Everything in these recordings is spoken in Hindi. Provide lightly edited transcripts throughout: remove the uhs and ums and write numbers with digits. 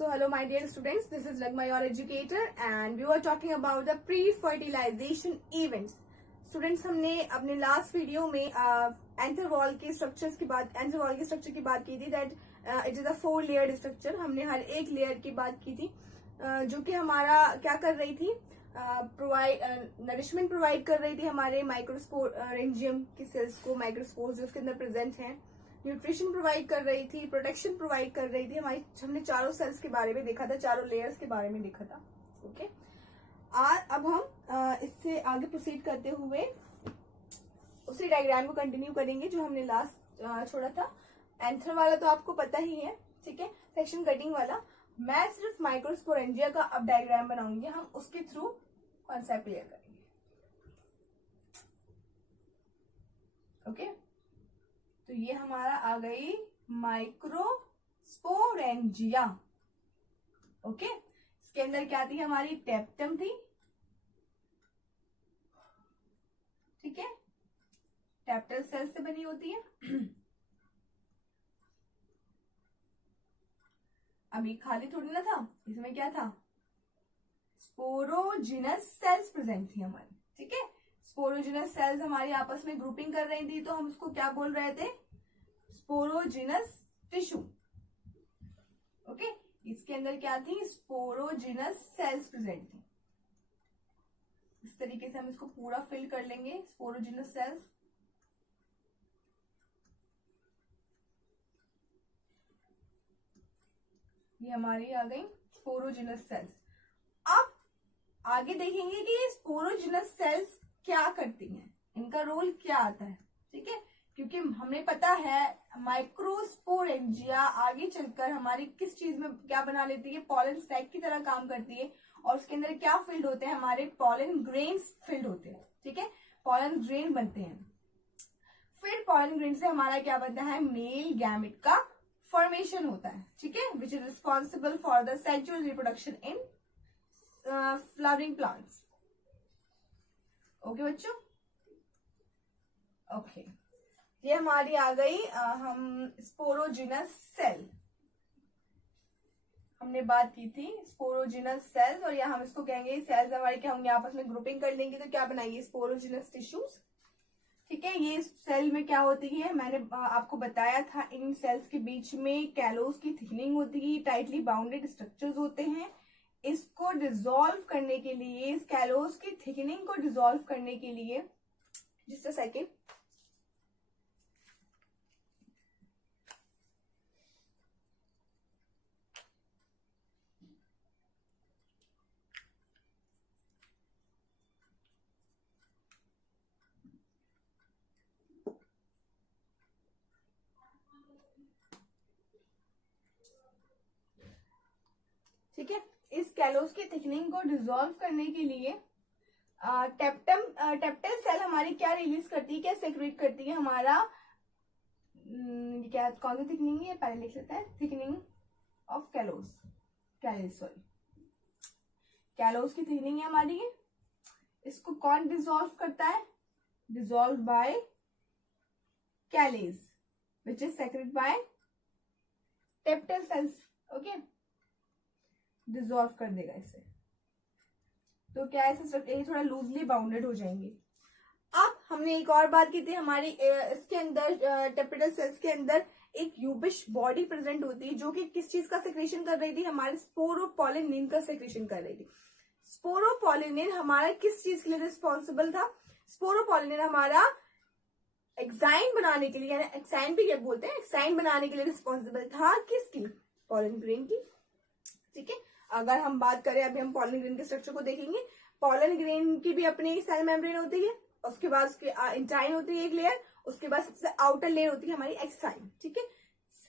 So hello my dear students, this is Lagma your educator and we were talking about the pre-fertilization events. Students हमने अपने लास्ट वीडियो में एंथर वॉल के स्ट्रक्चर्स की बात की थी that it is a 4 layered structure. हमने हर एक लेयर की बात की थी जो कि हमारा क्या कर रही थी, नरिशमेंट प्रोवाइड कर रही थी हमारे माइक्रोस्पोरेंजियम की सेल्स को, माइक्रोस्पोर्स जो उसके अंदर प्रेजेंट हैं, न्यूट्रिशन प्रोवाइड कर रही थी, प्रोटेक्शन प्रोवाइड कर रही थी. हमने चारों सेल्स के बारे में देखा था, चारों लेयर्स के बारे में देखा था. ओके, अब हम इससे आगे प्रोसीड करते हुए उसी डायग्राम को कंटिन्यू करेंगे जो हमने लास्ट छोड़ा था. एंथर वाला तो आपको पता ही है, ठीक है. सेक्शन कटिंग वाला मैं सिर्फ माइक्रोस्पोरेंजिया का अब डायग्राम बनाऊंगी, हम उसके थ्रू कॉन्सेप्ट क्लियर करेंगे. ओके, तो ये हमारा आ गई माइक्रोस्पोरेंजिया. ओके, इसके अंदर क्या थी, हमारी टेप्टम थी, ठीक है, टेप्टल सेल से बनी होती है. अभी खाली थोड़ी ना था, इसमें क्या था, स्पोरोजिनस सेल्स प्रेजेंट थी हमारी, ठीक है. स्पोरोजिनस सेल्स हमारी आपस में ग्रुपिंग कर रही थी, तो हम उसको क्या बोल रहे थे, स्पोरोजिनस टिश्यू. ओके, इसके अंदर क्या थी, स्पोरोजिनस सेल्स प्रेजेंट थी. इस तरीके से हम इसको पूरा फिल कर लेंगे, स्पोरोजिनस सेल्स. ये हमारी आ गई स्पोरोजिनस सेल्स. अब आगे देखेंगे कि ये स्पोरोजिनस सेल्स क्या करती हैं, इनका रोल क्या आता है, ठीक है. क्योंकि हमें पता है माइक्रोस्पोरेंजिया आगे चलकर हमारी किस चीज में क्या बना लेती है, पॉलन सैक की तरह काम करती है. और उसके अंदर क्या फील्ड होते हैं, हमारे पॉलन ग्रेन्स फील्ड होते हैं, ठीक है. पॉलन ग्रेन बनते हैं. फिर पॉलन ग्रेन से हमारा क्या बनता है, मेल गैमेट का फॉर्मेशन होता है, ठीक है, which is responsible for the sexual reproduction in flowering plants. Okay बच्चों, ओके, ये हमारी आ गई हम स्पोरोजिनस सेल हमने बात की थी, स्पोरोजिनस सेल्स. और यहाँ हम इसको कहेंगे सेल्स हमारे क्या होंगे, आपस में ग्रुपिंग कर लेंगे तो क्या बनाएंगे, स्पोरोजिनस टिश्यूज, ठीक है. ये सेल में क्या होती है, मैंने आपको बताया था, इन सेल्स के बीच में कैलोस की थिकनिंग होती है, टाइटली बाउंडेड स्ट्रक्चर्स होते हैं. इसको डिसॉल्व करने के लिए, इस कैलोस की थिकनिंग को डिसॉल्व करने के लिए, जस्ट अ सेकेंड, ठीक है. इस कैलोस की थिकनिंग को डिसॉल्व करने के लिए टेप्टल सेल हमारी क्या रिलीज करती है, क्या सेक्रेट करती है, हमारा क्या, कौन सी थिकनिंग है, पहले लिख लेते हैं, थिकनिंग ऑफ कैलोस, कैलोस की थिकनिंग है हमारी. इसको कौन डिसॉल्व करता है, dissolve by callase which is secrete by tapetal cells. Okay, dissolve कर देगा इसे, तो क्या ऐसे ये थोड़ा लूजली बाउंडेड हो जाएंगे. अब हमने एक और बात की थी, हमारी इसके अंदर टेप्टल सेल्स के अंदर एक यूबिश बॉडी प्रेजेंट होती है जो कि किस चीज का सेक्रेशन कर रही थी, हमारे स्पोरोपोलिनिन का सेक्रेशन कर रही थी. स्पोरोपोलिनिन हमारा किस चीज के लिए रिस्पॉन्सिबल था, स्पोरोपोलिनिन हमारा एक्साइन बनाने के लिए, यानी एक्साइन भी क्या बोलते हैं, एक्साइन बनाने के लिए रिस्पॉन्सिबल था, किसकी, पॉलन ग्रेन की, ठीक है. अगर हम बात करें, अभी हम पॉलन ग्रेन के स्ट्रक्चर को देखेंगे. पॉलन ग्रेन की भी अपनी सेल मेम्ब्रेन होती है, उसके बाद उसके इंटाइन होती है एक लेयर, उसके बाद सबसे आउटर लेयर होती है हमारी एक्साइन, ठीक है.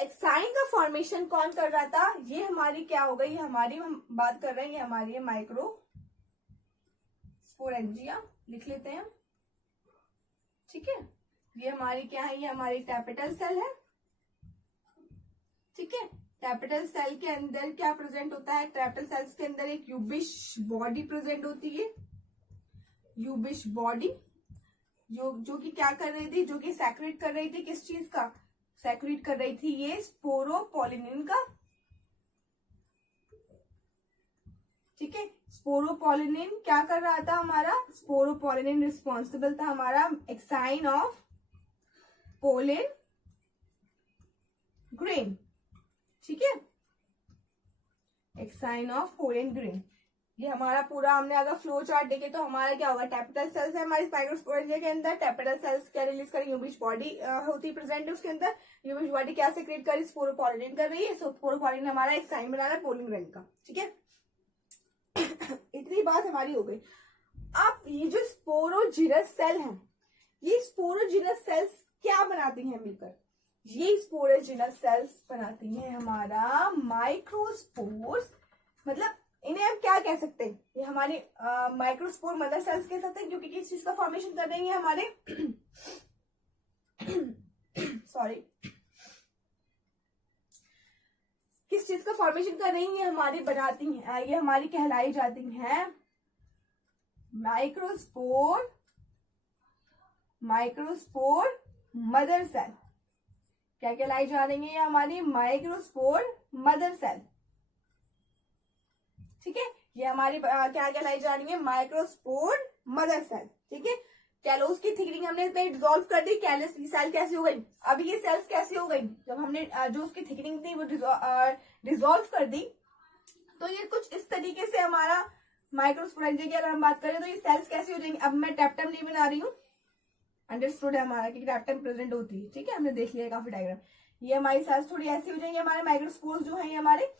एक्साइन का फॉर्मेशन कौन कर रहा था, ये हमारी क्या हो गई, हमारी हम बात कर रहे हैं, ये हमारी है माइक्रोस्पोरेंजिया, लिख लेते हैं, ठीक है. ये हमारी क्या है, ये हमारी कैपिटल सेल है, ठीक है. कैपिटल सेल के अंदर क्या प्रेजेंट होता है, कैपिटल सेल्स के अंदर एक यूबिश बॉडी प्रेजेंट होती है, यूबिश बॉडी जो कि क्या कर रही थी, जो कि सेक्रेट कर रही थी, किस चीज का सेक्रेट कर रही थी, ये स्पोरोपोलिनिन का स्पोरोपोलिनिन क्या कर रहा था हमारा, स्पोरोपोलिनिन रिस्पॉन्सिबल था हमारा एक्साइन ऑफ पोलिन ग्रेन, ठीक है, एक्साइन ऑफ पोलिन ग्रेन। ये हमारा पूरा हमने अगर फ्लो चार्ट देखे तो हमारा क्या होगा, कैपिटल सेल्स है हमारे माइक्रोस्पोरेंजिया के अंदर, कैपिटल सेल्स क्या रिलीज करेंगे, यूबिच बॉडी होती है प्रेजेंट उसके अंदर, यूबिच बॉडी क्या सेक्रेट कर रही है, स्पोरोपोलिनिन कर रही है, सो स्पोरोपोलिनिन हमारा एक साइन बना रहा है पोलिन ग्रेन का, ठीक है। इतनी बात हमारी हो गई। अब ये जो स्पोरोजिनस सेल है, ये स्पोरोजिनस सेल्स क्या बनाती हैं मिलकर, ये स्पोरोजिनस सेल्स बनाती हैं हमारा माइक्रोस्पोर्स, मतलब इन्हें हम क्या कह सकते हैं, ये हमारी माइक्रोस्पोर मदर सेल्स कह सकते हैं, क्योंकि किस चीज का फॉर्मेशन कर रही है हमारे सॉरी किस चीज का फॉर्मेशन कर रही है हमारी, बनाती हैं, ये हमारी कहलाई जाती हैं माइक्रोस्पोर मदर सेल। क्या कहलाई जा रही है ये हमारी माइक्रोस्पोर मदर सेल, ठीक है। ये हमारी क्या कहलाई जा रही है, माइक्रोस्पोर मदर सेल, ठीक है। कैलोस की थिकनिंग हमने डिसॉल्व कर दी, कैलस की सेल कैसी हो गई, अब ये सेल्स कैसी हो गई, जब हमने जो उसकी थिकनिंग थी वो डिसॉल्व कर दी, तो ये कुछ इस तरीके से हमारा माइक्रोस्पोरेंजिया की अगर हम बात करें तो ये सेल्स कैसी हो जाएंगी। अब मैं टैप्टम नहीं बना रही हूँ, अंडरस्टूड है हमारा कि टैप्टम प्रेजेंट होती है, ठीक है, हमने देख लिया काफी डायग्राम। ये हमारी सेल्स थोड़ी ऐसी हो जाएंगी, हमारे माइक्रोस्पोर्स जो है हमारे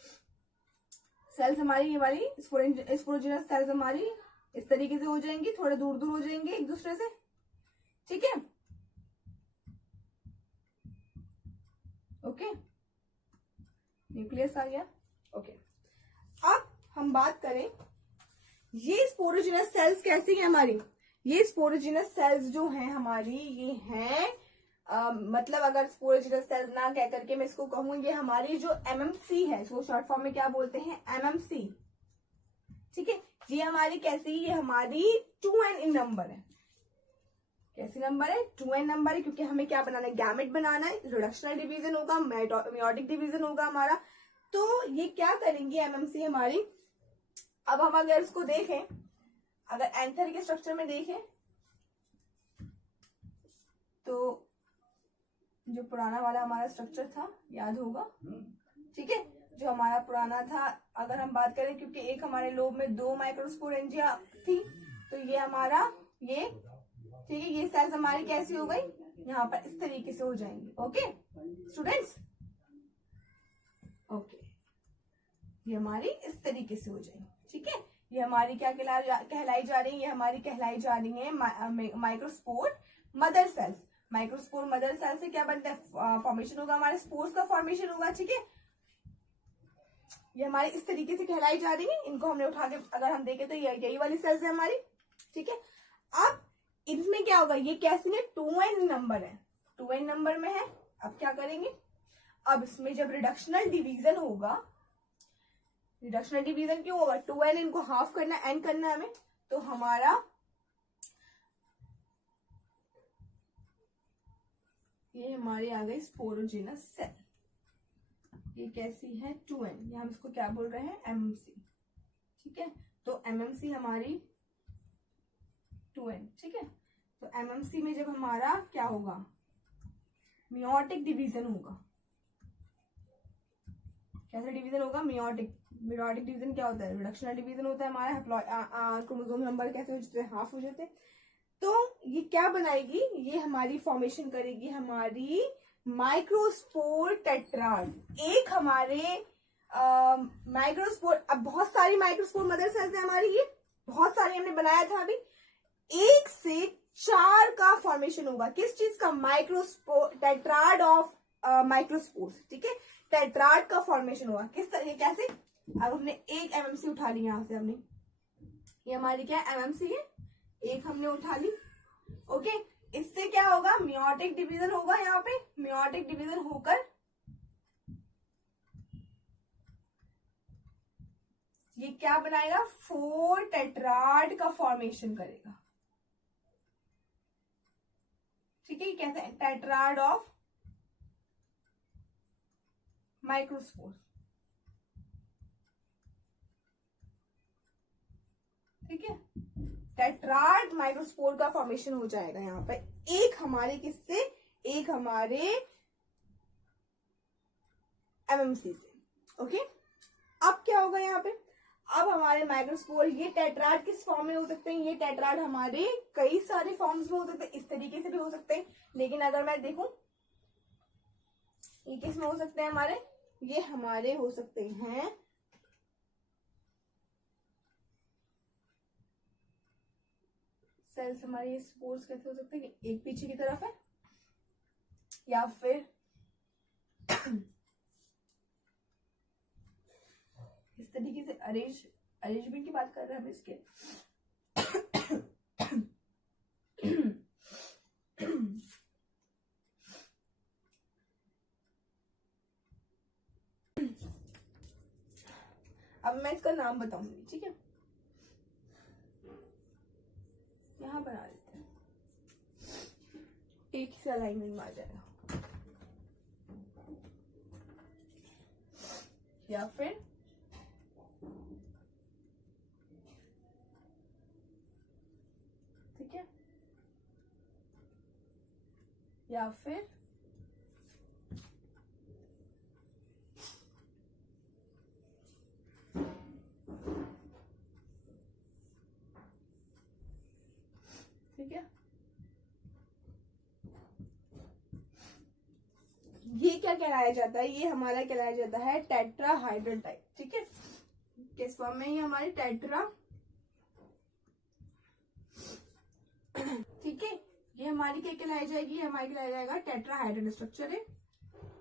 सेल्स हमारी, ये वाली स्पोरोजिनस सेल्स हमारी इस तरीके से हो जाएंगी, थोड़े दूर दूर हो जाएंगे एक दूसरे से, ठीक है, ओके, न्यूक्लियस आ गया, ओके। अब हम बात करें ये स्पोरोजिनस सेल्स कैसी है हमारी, ये स्पोरोजिनस सेल्स जो हैं हमारी, ये हैं मतलब अगर स्पोरोजिनस सेल्स ना कह करके मैं इसको कहूं, ये हमारी जो एमएमसी है, इसको शॉर्ट फॉर्म में क्या बोलते हैं, एमएमसी, ठीक है। ये हमारी कैसी, ये हमारी 2n इन नंबर है, कैसी नंबर है, 2n नंबर है, क्योंकि हमें क्या बनाना है, गैमेट बनाना है, रिडक्शनल डिवीजन होगा, मेयोटिक डिवीजन होगा हमारा, तो ये क्या करेंगे एमएमसी हमारी। अब हम अगर इसको देखें, अगर एंथर के स्ट्रक्चर में देखें तो जो पुराना वाला हमारा स्ट्रक्चर था याद होगा, ठीक है, जो हमारा पुराना था, अगर हम बात करें, क्योंकि एक हमारे लोब में 2 माइक्रोस्पोरेंजिया थी, तो ये हमारा ये, ठीक है, ये सेल्स हमारी कैसी हो गई, यहाँ पर इस तरीके से हो जाएंगी, ओके स्टूडेंट्स, ओके, ये हमारी इस तरीके से हो जाएंगी, ठीक है। ये हमारी क्या कहलाई जा रही है, ये हमारी कहलाई जा रही है microspore mother cells. Microspore mother cell से क्या बनता है, फॉर्मेशन होगा, हमारे स्पोर्स का फॉर्मेशन होगा, ठीक है। ये हमारी इस तरीके से कहलाई जा रही है, इनको हमने उठा के अगर हम देखें तो यही वाली सेल्स है हमारी, ठीक है। अब इसमें क्या होगा, ये कैसी है, 2n नंबर है, 2n नंबर में है। अब क्या करेंगे, अब इसमें जब रिडक्शनल डिवीजन होगा, रिडक्शनल डिवीजन क्यों होगा, 2n इनको हाफ करना, n करना हमें, तो हमारा ये हमारी आ गई स्पोरोजिनस सेल, ये कैसी है 2n, ये हम इसको क्या बोल रहे हैं, एमएमसी, ठीक है। तो एमएमसी हमारी 2n, ठीक है। तो एमएमसी में जब हमारा क्या होगा, मियोटिक डिवीजन होगा, कैसा डिवीजन होगा, मियोटिक डिवीजन क्या होता है, रिडक्शनल डिवीजन होता है हमारा, क्रोमोसोम नंबर कैसे हो जाते हैं, हाफ हो जाते हैं। तो ये क्या बनाएगी, ये हमारी फॉर्मेशन करेगी हमारी माइक्रोस्पोर टेट्राड, एक हमारे माइक्रोस्पोर, अब बहुत सारी माइक्रोस्पोर मदर सेल्स है हमारी, ये बहुत सारी हमने बनाया था अभी, 1 से 4 का फॉर्मेशन होगा, किस चीज का, माइक्रोस्पोर टेट्राड ऑफ माइक्रोस्पोर्स, ठीक है, टेट्राड का फॉर्मेशन होगा, किस तरह कैसे। अब हमने एक एमएमसी उठा ली, यहां से हमने, ये हमारी क्या एमएमसी है, एक हमने उठा ली, ओके। इससे क्या होगा, मियोटिक डिवीजन होगा, यहाँ पे मियोटिक डिवीजन होकर ये क्या बनाएगा, 4 टेट्राड का फॉर्मेशन करेगा, ठीक है। कहते हैं टेट्राड ऑफ माइक्रोस्पोर, ठीक है, टेट्राड माइक्रोस्पोर का फॉर्मेशन हो जाएगा यहाँ पे, एक हमारे किससे, एक हमारे एमएमसी से। ओके, अब क्या होगा यहाँ पे, अब हमारे माइक्रोस्पोर ये टेट्राड किस फॉर्म में हो सकते हैं, ये टेट्राड हमारे कई सारे फॉर्म्स में हो सकते हैं, इस तरीके से भी हो सकते हैं, लेकिन अगर मैं देखूं ये किस में हो सकते हैं हमारे, ये हमारे हो सकते हैं सेल्स, हमारे ये स्पोर्स कैसे हो सकते हैं, एक पीछे की तरफ है या फिर इस तरीके से अरेंजमेंट की बात कर रहे हैं हम इसके। अब मैं इसका नाम बताऊंगी, ठीक है, यहां बना देते हैं, एक से अलाइनमेंट में आ जाएगा, या फिर ठीक है, या फिर ठीक है, ये क्या कहलाया जाता है, ये हमारा कहलाया जाता है टेट्राहाइड्रल टाइप। ठीक है, किस फॉर्म में, ये हमारी टेट्रा, ठीक है, ये हमारी क्या कहलाई जाएगी, हमारी कहलाया जाएगा टेट्राहाइड्रल स्ट्रक्चर है।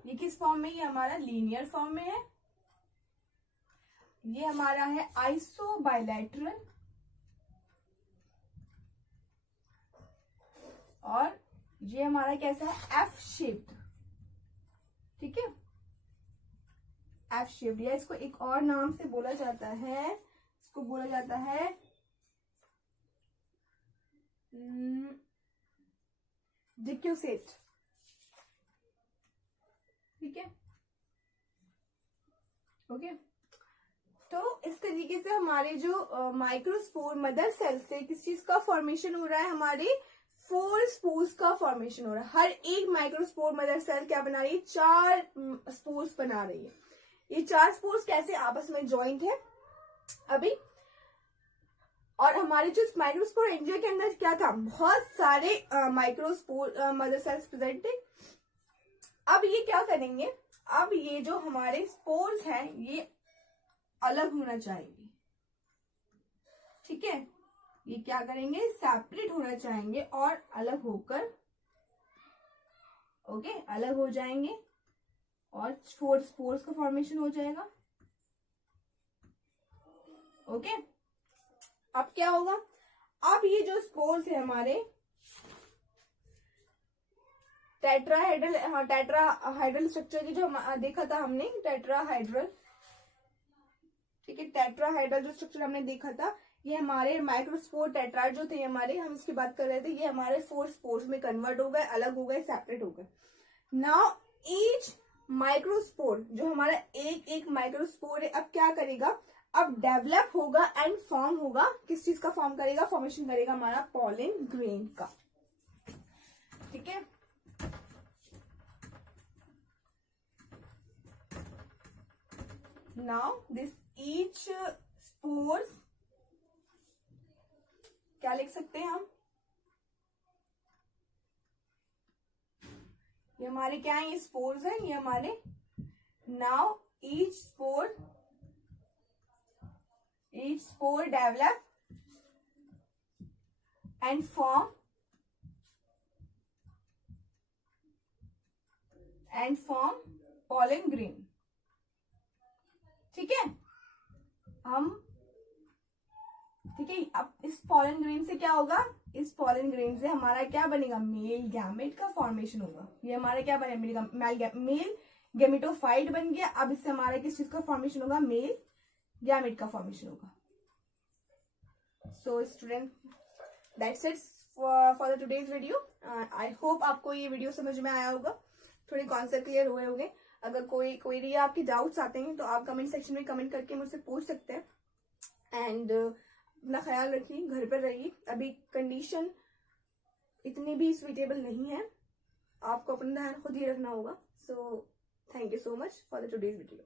ये किस फॉर्म में, ये हमारा लीनियर फॉर्म में है। ये हमारा है आइसोबाइलेटरल, और ये हमारा कैसा है, एफ शेप्ड। ठीक है, एफ शेप्ड, या इसको एक और नाम से बोला जाता है, इसको बोला जाता है डिक्यूसेट। ठीक है, ओके, तो इस तरीके से हमारे जो माइक्रोस्पोर मदर सेल से किस चीज का फॉर्मेशन हो रहा है, हमारे 4 स्पोर्स का फॉर्मेशन हो रहा है। हर एक माइक्रोस्पोर मदर सेल क्या बना रही है, 4 स्पोर्स बना रही है। ये 4 स्पोर्स कैसे आपस में ज्वाइंट है अभी, और हमारे जो माइक्रोस्पोर एंजियो के अंदर क्या था, बहुत सारे माइक्रोस्पोर मदर सेल्स प्रेजेंट है। अब ये क्या करेंगे, अब ये जो हमारे स्पोर्स हैं ये अलग होना चाहिए। ठीक है, ये क्या करेंगे, सेपरेट होना चाहेंगे और अलग होकर, ओके, अलग हो जाएंगे और 4 स्पोर्स का फॉर्मेशन हो जाएगा। ओके, अब क्या होगा, अब ये जो स्पोर्स है हमारे टेट्राहाइड्रल, हाँ टेट्राहाइड्रल स्ट्रक्चर की जो देखा था हमने, टेट्राहाइड्रल, ठीक है, टेट्राहाइड्रल जो स्ट्रक्चर हमने देखा था, ये हमारे माइक्रोस्पोर टेट्राड जो थे हमारे, हम इसकी बात कर रहे थे, ये हमारे 4 स्पोर्स में कन्वर्ट हो गए, अलग हो गए, सेपरेट हो गए। नाउ ईच माइक्रोस्पोर, जो हमारा एक एक माइक्रोस्पोर है, अब क्या करेगा, अब डेवलप होगा एंड फॉर्म होगा, किस चीज का फॉर्म करेगा, फॉर्मेशन करेगा हमारा पॉलन ग्रेन का। ठीक है, नाउ दिस ईच स्पोर्स, क्या लिख सकते हैं हम, ये हमारे क्या है, ये स्पोर्स हैं, ये हमारे, now each spore develop and form pollen grain. ठीक है, हम, ठीक है, अब इस पॉलन ग्रेन से क्या होगा, इस पॉलन ग्रेन से हमारा क्या बनेगा, मेल गैमेट का फॉर्मेशन होगा। ये हमारा क्या बनेगा, मेल गैमेटोफाइट बन गया। अब इससे हमारा किस चीज का फॉर्मेशन होगा, मेल गैमेट का फॉर्मेशन होगा। So student, that's it for the today's video. I hope आपको ये वीडियो समझ में आया होगा, थोड़े कॉन्सेप्ट क्लियर हुए होंगे। अगर कोई आपके डाउट्स आते हैं तो आप कमेंट सेक्शन में कमेंट करके मुझसे पूछ सकते हैं। एंड अपना ख्याल रखिए, घर पर रहिए, अभी कंडीशन इतनी भी सुइटेबल नहीं है, आपको अपना ध्यान खुद ही रखना होगा। So thank you so much for the today's video.